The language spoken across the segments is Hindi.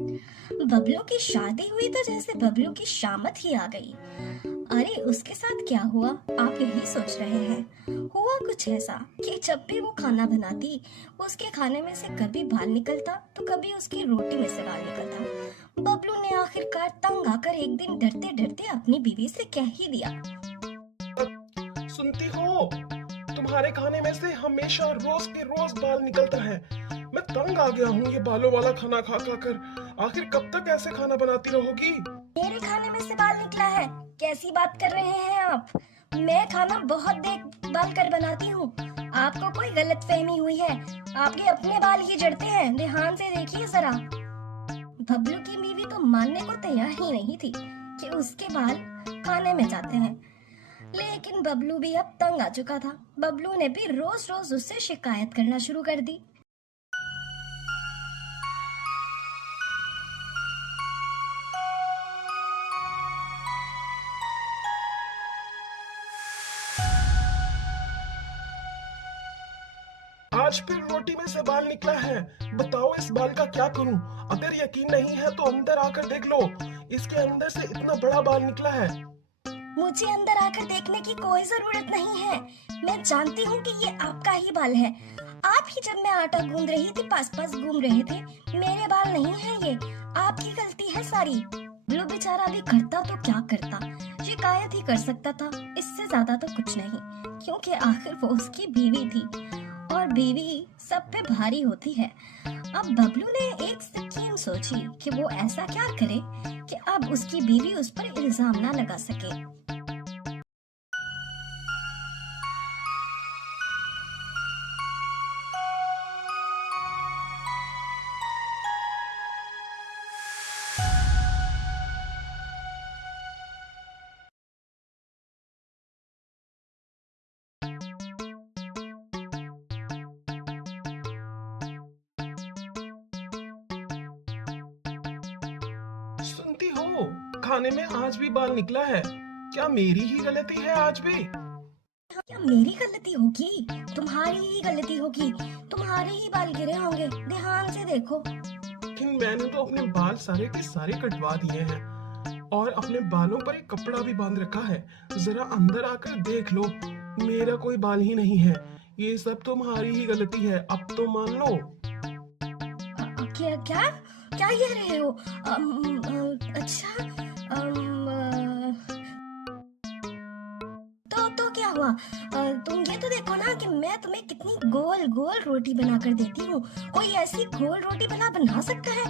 बबलू की शादी हुई तो जैसे बबलू की शामत ही आ गई। अरे उसके साथ क्या हुआ, आप यही सोच रहे हैं। हुआ कुछ ऐसा कि जब भी वो खाना बनाती, उसके खाने में से कभी बाल निकलता तो कभी उसकी रोटी में से बाल निकलता। बबलू ने आखिरकार तंग आकर एक दिन डरते डरते अपनी बीवी से कह ही दिया। सुनती हो, तुम्हारे खाने में से हमेशा रोज के रोज बाल निकलता है। मैं तंग आ गया हूँ ये बालों वाला खाना खा खा कर। आखिर कब तक ऐसे खाना बनाती रहोगी? मेरे खाने में से बाल निकला है? कैसी बात कर रहे हैं आप? मैं खाना बहुत देखभाल कर बनाती हूँ। आपको कोई गलत फहमी हुई है। आपके अपने बाल ही जड़ते हैं, ध्यान से देखिए जरा। बबलू की बीवी तो मानने को तैयार ही नहीं थी कि उसके बाल खाने में जाते हैं। लेकिन बबलू भी अब तंग आ चुका था। बबलू ने भी रोज रोज उससे शिकायत करना शुरू कर दी। आज फिर रोटी में से बाल निकला है। बताओ इस बाल का क्या करूं? अगर यकीन नहीं है तो अंदर आकर देख लो। इसके अंदर से इतना बड़ा बाल निकला है। मुझे अंदर आकर देखने की कोई जरूरत नहीं है। मैं जानती हूँ कि ये आपका ही बाल है। आप ही जब मैं आटा गूंद रही थी पास पास घूम रहे थे। मेरे बाल नहीं है ये, आपकी गलती है सारी। ब्लू बेचारा भी करता तो क्या करता, शिकायत ही कर सकता था, इससे ज्यादा तो कुछ नहीं। क्योंकि आखिर वो उसकी बीवी थी और बीवी सब पे भारी होती है। अब बबलू ने एक स्कीम सोची कि वो ऐसा क्या करे कि अब उसकी बीवी उस पर इल्जाम ना लगा सके। सुनती हो, खाने में आज भी बाल निकला है। क्या मेरी ही गलती है आज भी? क्या मेरी गलती होगी? तुम्हारी ही गलती होगी। तुम्हारे ही बाल गिरे होंगे, ध्यान से देखो। लेकिन मैंने तो अपने बाल सारे के सारे कटवा दिए हैं और अपने बालों पर एक कपड़ा भी बांध रखा है। जरा अंदर आकर देख लो, मेरा कोई बाल ही नहीं है। ये सब तुम्हारी ही गलती है, अब तो मान लो। क्या क्या क्या कह रहे हो? अच्छा। तो क्या हुआ? तुम ये तो देखो ना कि मैं तुम्हें कितनी गोल गोल रोटी बना कर देती हूँ। कोई ऐसी गोल रोटी बना सकता है?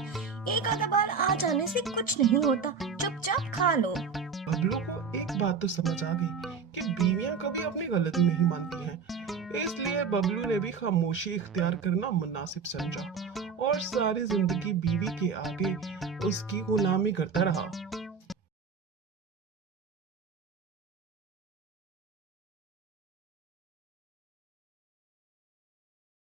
एक आधा बार आ जाने से कुछ नहीं होता, चुपचाप खा लो। बबलू को एक बात तो समझ आ गई कि बीवियां कभी अपनी गलती नहीं मानती हैं। इसलिए बबलू ने भी खामोशी इख्तियार करना मुनासिब समझा और सारी जिंदगी बीवी के आगे उसकी गुलामी करता रहा।